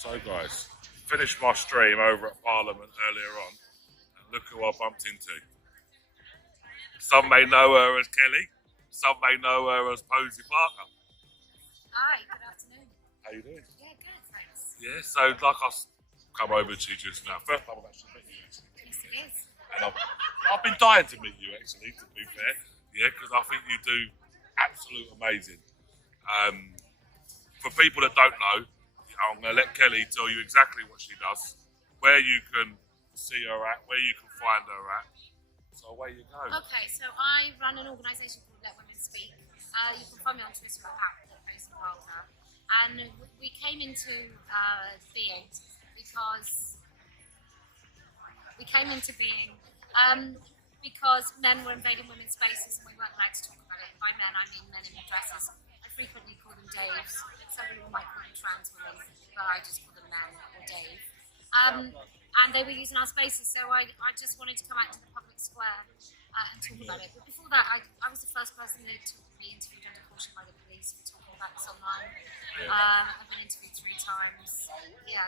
So guys, finished my stream over at Parliament earlier on, and look who I bumped into. Some may know her as Kelly, some may know her as Posey Parker. Hi, good afternoon. How you doing? Yeah, good, thanks. Yeah, so like I come over to you just now. First time I've actually met you actually. Yes, it is. And I've been dying to meet you actually, to be fair. Yeah, because I think you do absolute amazing. For people that don't know, I'm going to let Kelly tell you exactly what she does, where you can see her at, where you can find her at. So away you go. Okay, so I run an organisation called Let Women Speak. You can find me on Twitter at Posey Parker. And we came into being because men were invading women's spaces and we weren't allowed to talk about it. By men, I mean men in dresses. I frequently call them Daves. Some people might call them trans women, but I just call them men or Dave. And they were using our spaces, so I just wanted to come out to the public square and talk about it. But before that, I was the first person to be interviewed under caution by the police for talking about this online. I've been interviewed 3 times. Yeah.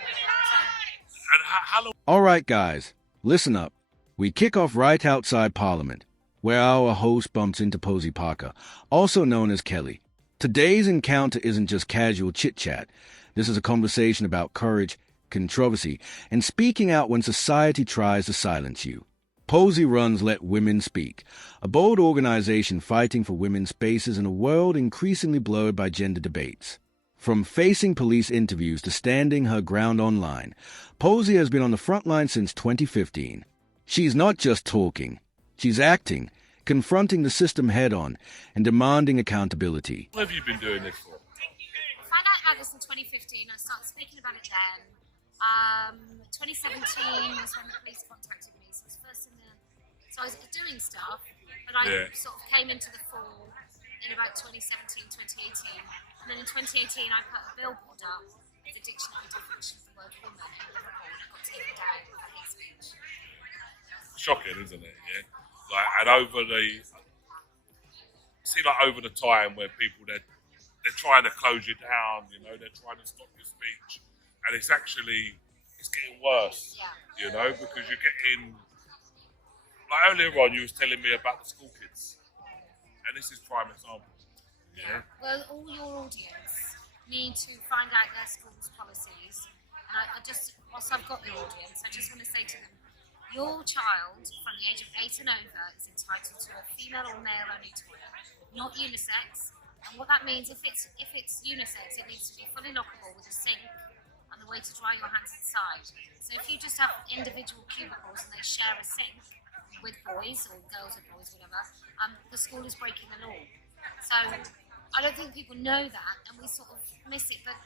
And how long? All right, guys, listen up. We kick off right outside Parliament, where our host bumps into Posey Parker, also known as Kelly. Today's encounter isn't just casual chit-chat. This is a conversation about courage, controversy, and speaking out when society tries to silence you. Posey runs Let Women Speak, a bold organization fighting for women's spaces in a world increasingly blurred by gender debates. From facing police interviews to standing her ground online, Posey has been on the front line since 2015. She's not just talking, she's acting, confronting the system head-on, and demanding accountability. What have you been doing this for? I found out about this in 2015. I started speaking about it then. 2017 was when the police contacted me. So I was doing stuff, but I sort of came into the fore in about 2017, 2018. And then in 2018, I put a billboard up with the dictionary definition of the word woman in Liverpool, and it got taken down for hate speech. Shocking, isn't it? Yeah. And over the time where people they're trying to close you down, they're trying to stop your speech, and it's getting worse. Yeah. Because you're getting earlier on you was telling me about the school kids, and this is prime example. Yeah. Well, all your audience need to find out their school's policies, and I just, whilst I've got the audience, I just want to say to them, your child from the age of 8 and over is entitled to a female or male only toilet, not unisex. And what that means, if it's unisex, it needs to be fully lockable with a sink and the way to dry your hands inside. So if you just have individual cubicles and they share a sink with boys or girls or boys, whatever, the school is breaking the law. So I don't think people know that, and we sort of miss it. But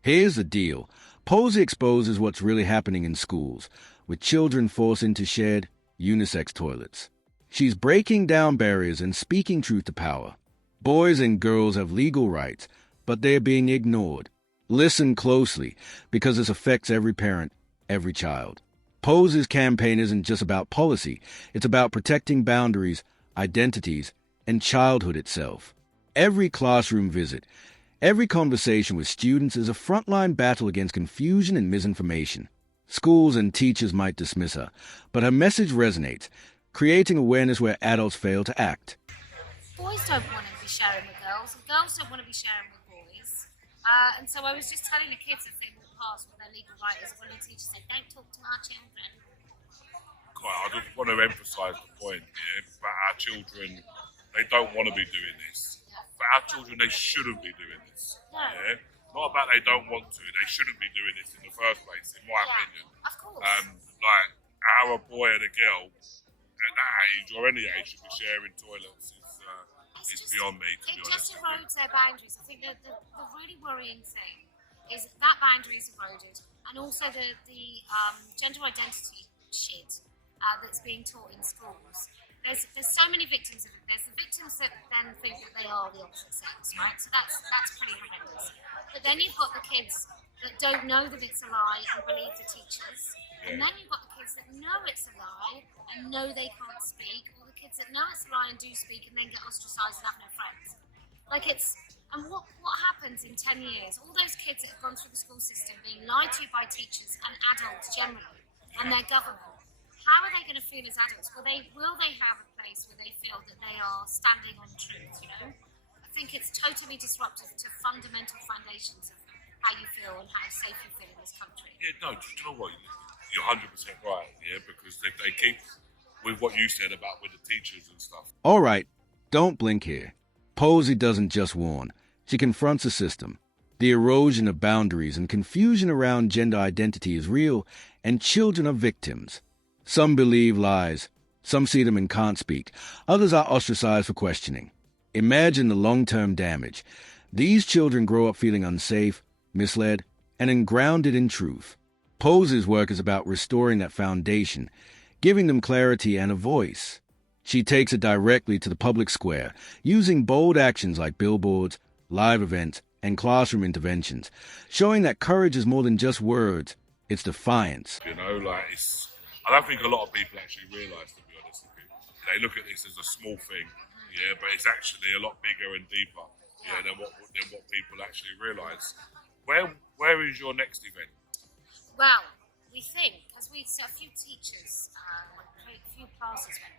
here's the deal. Posey exposes what's really happening in schools, with children forced into shared, unisex toilets. She's breaking down barriers and speaking truth to power. Boys and girls have legal rights, but they're being ignored. Listen closely, because this affects every parent, every child. Posey's campaign isn't just about policy. It's about protecting boundaries, identities, and childhood itself. Every classroom visit, every conversation with students is a frontline battle against confusion and misinformation. Schools and teachers might dismiss her, but her message resonates, creating awareness where adults fail to act. Boys don't want to be sharing with girls, and girls don't want to be sharing with boys. And so I was just telling the kids as they walk past what their legal right is, when the teacher said, don't talk to our children. I just want to emphasise the point, about our children, they don't want to be doing this. For our children, they shouldn't be doing this. No. Yeah? Not about they don't want to, they shouldn't be doing this in the first place, in my opinion. Of course. How a boy and a girl at that age or any age should be sharing toilets is beyond me, to be honest. It just erodes their boundaries. I think the really worrying thing is that boundaries eroded, and also the gender identity shit that's being taught in schools. There's so many victims of it. There's the victims that then think that they are the opposite sex, right? So that's pretty horrendous. But then you've got the kids that don't know that it's a lie and believe the teachers. And then you've got the kids that know it's a lie and know they can't speak, or the kids that know it's a lie and do speak and then get ostracised and have no friends. And what happens in 10 years? All those kids that have gone through the school system being lied to by teachers and adults generally, and their government, how are they going to feel as adults? Will they have a place where they feel that they are standing on truth, you know? I think it's totally disruptive to fundamental foundations of how you feel and how safe you feel in this country. Yeah, no, do you know what? You're 100% right, yeah, because they keep with what you said about with the teachers and stuff. All right, don't blink here. Posey doesn't just warn. She confronts a system. The erosion of boundaries and confusion around gender identity is real, and children are victims. Some believe lies. Some see them and can't speak. Others are ostracized for questioning. Imagine the long-term damage. These children grow up feeling unsafe, misled, and ungrounded in truth. Posey's work is about restoring that foundation, giving them clarity and a voice. She takes it directly to the public square, using bold actions like billboards, live events, and classroom interventions, showing that courage is more than just words, it's defiance. You know, like I don't think a lot of people actually realise, to be honest with you. They look at this as a small thing, yeah, but it's actually a lot bigger and deeper, yeah, than what people actually realise. Where is your next event? Well, we think, because we see a few teachers, a few classes went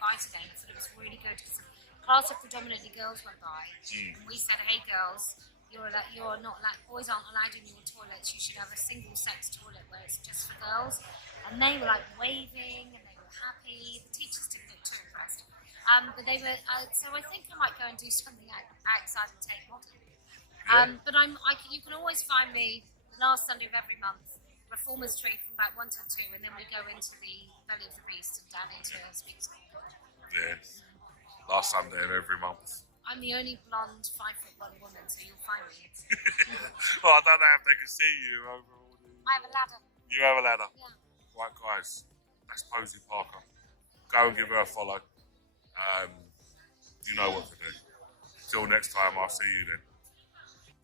by today, and I thought it was really good because the class of predominantly girls went by, and we said, hey girls, you're not like, boys aren't allowed in your toilets, you should have a single-sex toilet where it's just for girls, and they were like waving, and they were happy, the teachers didn't look too impressed, but they were, so I think I might go and do something outside and take modern. But you can always find me the last Sunday of every month, Reformers Tree from about 1 till 2, and then we go into the belly of the beast and down into Speak School. Yes, last Sunday of every month. I'm the only blonde 5'1" woman, so you'll find me. Well, I don't know if they can see you over all the... I have a ladder. You have a ladder? Yeah. Right, guys, that's Posey Parker. Go and give her a follow. You know what to do. Till next time, I'll see you then.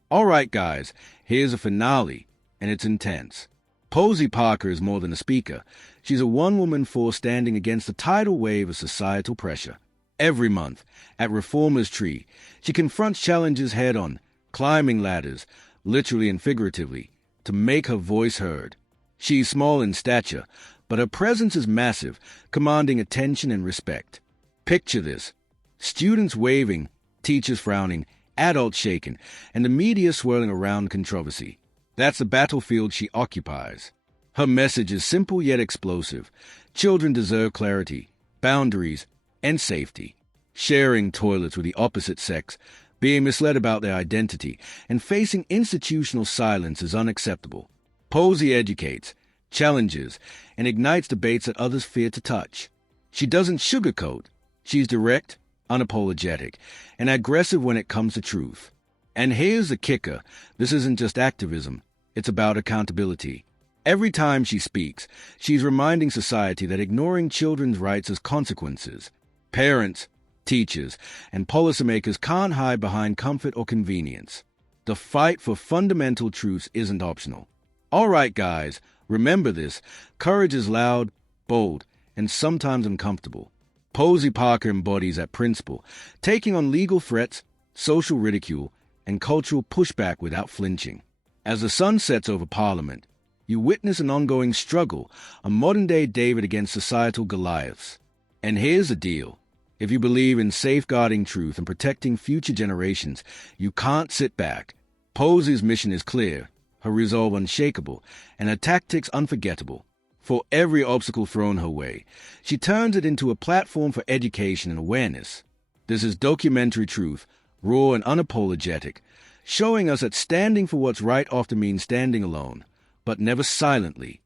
All right, guys, here's a finale, and it's intense. Posey Parker is more than a speaker. She's a one-woman force standing against a tidal wave of societal pressure. Every month, at Reformers Tree, she confronts challenges head-on, climbing ladders, literally and figuratively, to make her voice heard. She's small in stature, but her presence is massive, commanding attention and respect. Picture this. Students waving, teachers frowning, adults shaken, and the media swirling around controversy. That's the battlefield she occupies. Her message is simple yet explosive. Children deserve clarity, boundaries, and safety. Sharing toilets with the opposite sex, being misled about their identity, and facing institutional silence is unacceptable. Posey educates, challenges, and ignites debates that others fear to touch. She doesn't sugarcoat. She's direct, unapologetic, and aggressive when it comes to truth. And here's the kicker. This isn't just activism. It's about accountability. Every time she speaks, she's reminding society that ignoring children's rights has consequences. Parents, teachers, and policymakers can't hide behind comfort or convenience. The fight for fundamental truths isn't optional. All right, guys, remember this. Courage is loud, bold, and sometimes uncomfortable. Posey Parker embodies that principle, taking on legal threats, social ridicule, and cultural pushback without flinching. As the sun sets over Parliament, you witness an ongoing struggle, a modern-day David against societal Goliaths. And here's the deal. If you believe in safeguarding truth and protecting future generations, you can't sit back. Posey's mission is clear, her resolve unshakable, and her tactics unforgettable. For every obstacle thrown her way, she turns it into a platform for education and awareness. This is documentary truth, raw and unapologetic, showing us that standing for what's right often means standing alone, but never silently.